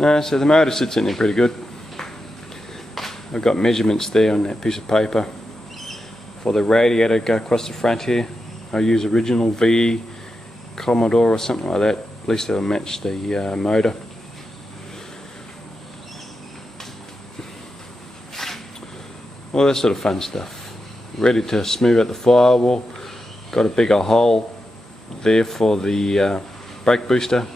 No, so the motor sits in there pretty good. I've got measurements there on that piece of paper for the radiator go across the front here. I use original VE Commodore or something like that. At least it'll match the motor. All that sort of fun stuff. Ready to smooth out the firewall. Got a bigger hole there for the brake booster.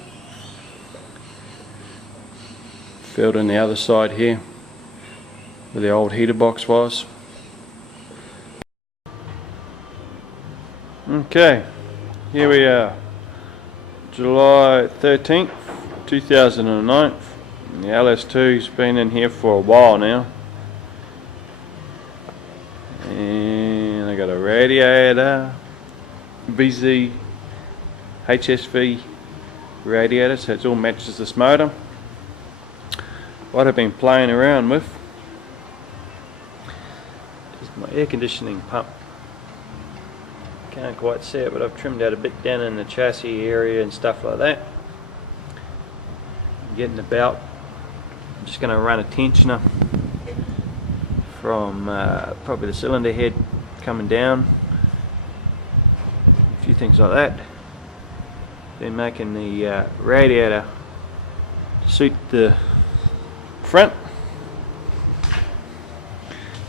Filled in the other side here where the old heater box was. Okay, here we are, July 13th, 2009. The LS2's been in here for a while now. And I got a radiator, VZ HSV radiator, so it all matches this motor. What I've been playing around with is my air conditioning pump. Can't quite see it, but I've trimmed out a bit down in the chassis area and stuff like that. I'm getting the belt. I'm just going to run a tensioner from probably the cylinder head coming down, a few things like that. Then making the radiator suit the front.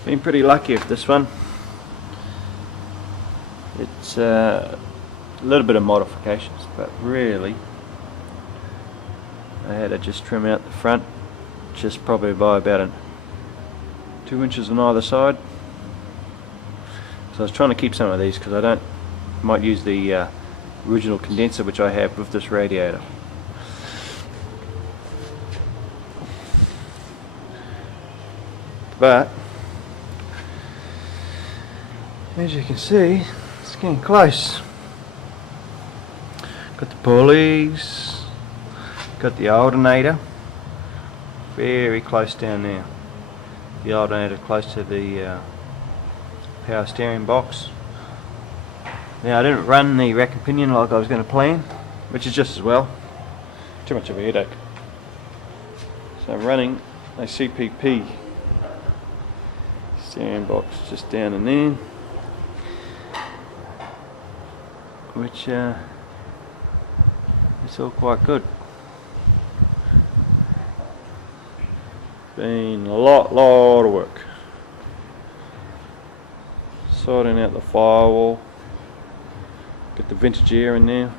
Been pretty lucky with this one. It's a little bit of modifications, but really I had to just trim out the front just probably by about 2 inches on either side. So I was trying to keep some of these because I might use the original condenser which I have with this radiator. But as you can see, it's getting close. Got the pulleys, got the alternator, very close down there. The alternator close to the power steering box. Now I didn't run the rack and pinion like I was going to plan, which is just as well. Too much of a headache. So I'm running a CPP steering box just down in there, which it's all quite good. Been a lot of work. Sorting out the firewall. Get the vintage air in there.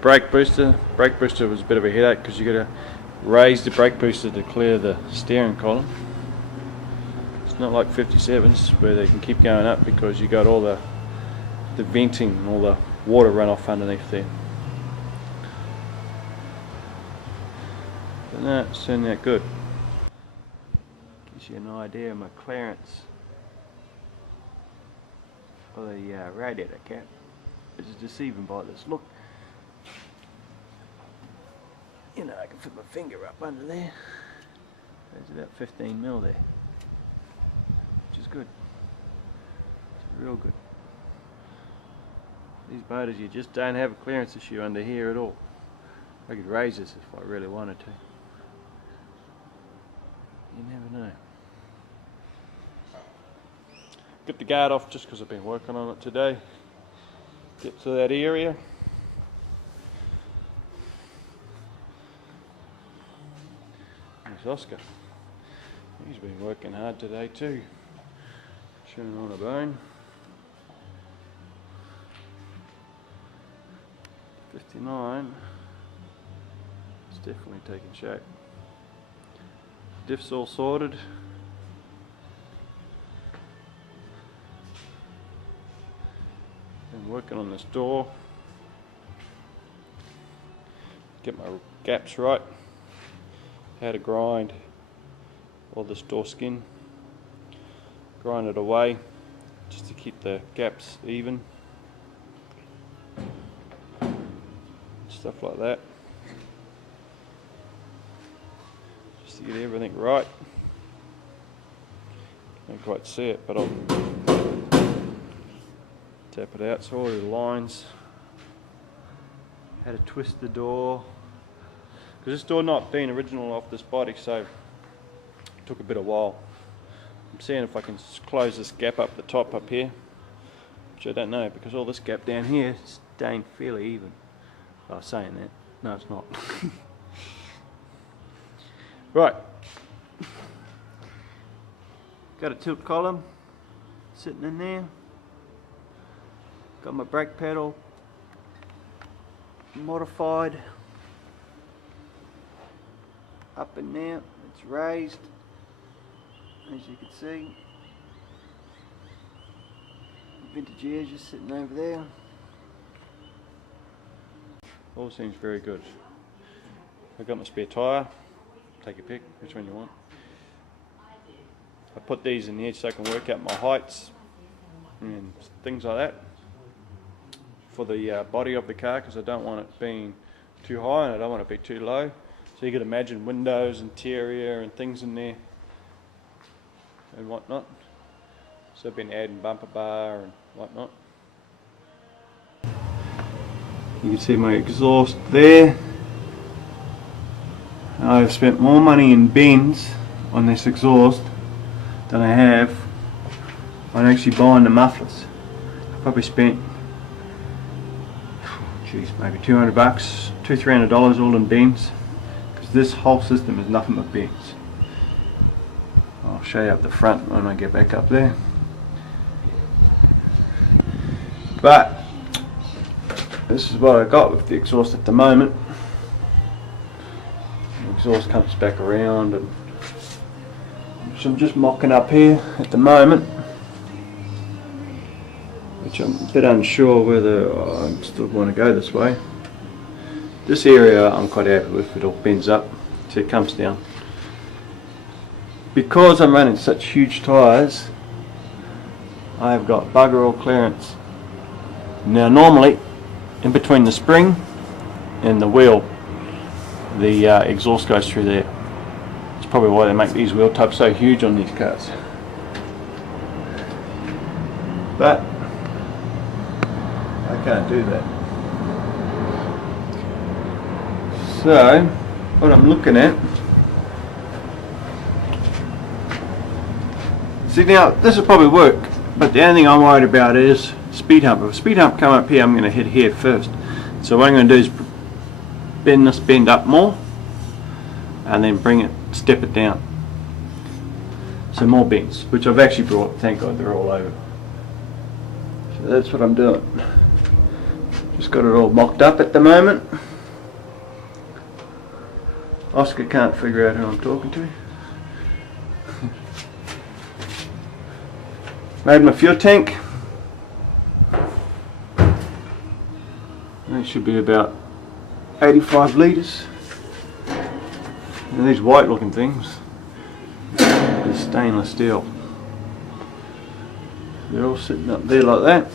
Brake booster. Brake booster was a bit of a headache because you got to raise the brake booster to clear the steering column. It's not like 57s where they can keep going up because you got all the venting, all the water runoff underneath there. But no, it's turned out good. Gives you an idea of my clearance for the radiator cap. It's deceiving by this. Look, you know, I can put my finger up under there. There's about 15 mil there, which is good. It's real good. These motors, you just don't have a clearance issue under here at all. I could raise this if I really wanted to. You never know. Get the guard off just because I've been working on it today. Get to that area. There's Oscar. He's been working hard today too. Chewing on a bone. 59. It's definitely taking shape. Diff's all sorted. Been working on this door. Get my gaps right. How to grind all this door skin. Grind it away just to keep the gaps even. Stuff like that. Just to get everything right. Can't quite see it, but I'll tap it out. So all the lines. How to twist the door. Because this door not being original off this body, so it took a bit of while. I'm seeing if I can close this gap up the top up here, which I don't know because all this gap down here is staying fairly even. I was saying that. No, it's not. Right. Got a tilt column sitting in there. Got my brake pedal modified up in there. It's raised, as you can see. Vintage air just sitting over there. All seems very good. I've got my spare tyre. Take a pick, which one you want. I put these in the edge so I can work out my heights and things like that for the body of the car, because I don't want it being too high and I don't want it to be too low. So you can imagine windows, interior and things in there and whatnot. So I've been adding bumper bar and whatnot. You can see my exhaust there. I've spent more money in bends on this exhaust than I have on actually buying the mufflers. I probably spent, geez, maybe $200, $200–300 all in bends, because this whole system is nothing but bends. I'll show you up the front when I get back up there. But this is what I got with the exhaust at the moment. The exhaust comes back around, and so I'm just mocking up here at the moment, which I'm a bit unsure whether I still want to go this way. This area I'm quite happy with, it all bends up so it comes down. Because I'm running such huge tyres, I've got bugger all clearance. Now normally, in between the spring and the wheel, the exhaust goes through there. That's probably why they make these wheel tubs so huge on these cars. But I can't do that. So what I'm looking at, see, now this will probably work, but the only thing I'm worried about is speed hump. If a speed hump come up here, I'm going to hit here first. So what I'm going to do is bend this bend up more and then bring it, step it down. So more bends, which I've actually brought, thank God they're all over. So that's what I'm doing. Just got it all mocked up at the moment. Oscar can't figure out who I'm talking to. Made my fuel tank. It should be about 85 litres. And these white looking things are stainless steel. They're all sitting up there like that.